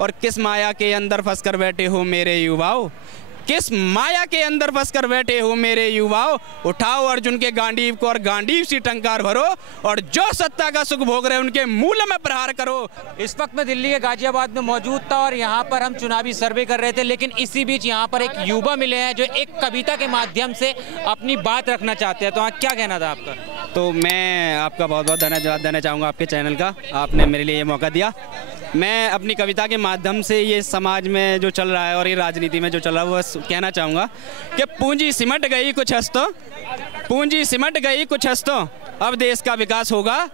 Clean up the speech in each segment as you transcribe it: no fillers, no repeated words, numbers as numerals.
और किस माया के अंदर फंस कर बैठे हो मेरे युवाओं, किस माया के अंदर फंस कर बैठे हो मेरे युवाओं। उठाओ अर्जुन के गांडीव को और गांडीव सी टंकार भरो, और जो सत्ता का सुख भोग रहे उनके मूल में प्रहार करो। इस वक्त मैं दिल्ली के गाजियाबाद में मौजूद था और यहाँ पर हम चुनावी सर्वे कर रहे थे, लेकिन इसी बीच यहाँ पर एक युवा मिले हैं जो एक कविता के माध्यम से अपनी बात रखना चाहते हैं। तो क्या कहना था आपका? तो मैं आपका बहुत बहुत धन्यवाद देना चाहूँगा आपके चैनल का, आपने मेरे लिए ये मौका दिया। मैं अपनी कविता के माध्यम से ये समाज में जो चल रहा है और ये राजनीति में जो चल रहा है वो कहना चाहूँगा कि पूंजी सिमट गई कुछ हस्तों, पूंजी सिमट गई कुछ हस्तों, अब देश का विकास होगा।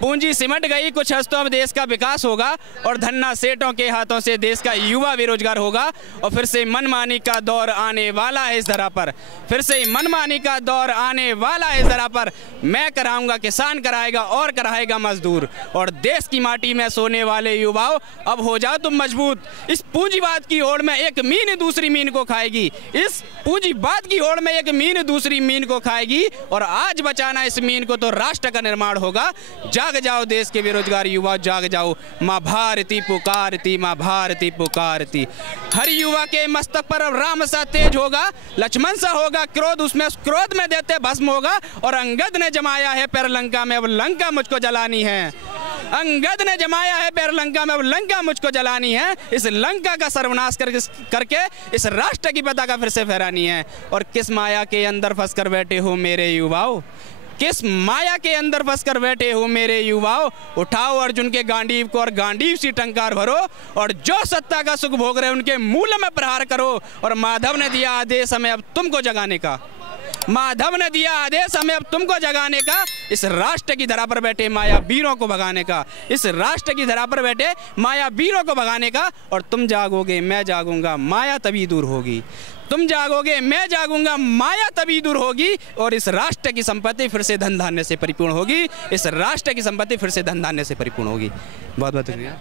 पूंजी सिमट गई कुछ हस्तों, अब देश का विकास होगा, और धन्ना सेठों के हाथों से देश का युवा बेरोजगार होगा। और फिर से मनमानी का दौर आने वाला है इस धरा पर, फिर से मनमानी का दौर आने वाला है इस धरा पर। मैं कराऊंगा, किसान कराएगा और कराएगा मजदूर, और देश की माटी में सोने वाले युवाओं अब हो जाओ तुम मजबूत। इस पूंजीवाद की होड़ में एक मीन दूसरी मीन को खाएगी, इस पूंजीवाद की होड़ में एक मीन दूसरी मीन को खाएगी, और आज बचाना इस मीन को तो राष्ट्र का निर्माण होगा। जाग जाओ देश के बेरोजगार युवा, जाग जाओ, माँ भारती पुकारती, माँ भारती पुकारती। हर युवा के मस्तक पर अब राम सा तेज होगा, लक्ष्मण सा होगा क्रोध, उसमें क्रोध में देते भस्म होगा। और अंगद ने जमाया है पैर लंका में, अब लंका मुझको जलानी है। अंगद ने जमाया है पैर लंका में, अब लंका मुझको जलानी है। इस लंका का सर्वनाश करके इस राष्ट्र की पताका फिर से फहरानी है। और किस माया के अंदर फंस कर बैठे हो मेरे युवाओं, किस माया के अंदर फंस कर बैठे हो मेरे युवाओं। उठाओ अर्जुन के गांडीव को और गांडीव सी टंकार भरो, और जो सत्ता का सुख भोग रहे उनके मूल में प्रहार करो। और माधव ने दिया आदेश हमें अब तुमको जगाने का, माधव ने दिया आदेश हमें अब तुमको जगाने का। इस राष्ट्र की धरा पर बैठे माया वीरों को भगाने का, इस राष्ट्र की धरा पर बैठे माया वीरों को भगाने का। और तुम जागोगे मैं जागूंगा, माया तभी दूर होगी। तुम जागोगे मैं जागूंगा, माया तभी दूर होगी। और इस राष्ट्र की संपत्ति फिर से धन धान्य से परिपूर्ण होगी, इस राष्ट्र की संपत्ति फिर से धन धान्य से परिपूर्ण होगी। बहुत बहुत शुक्रिया।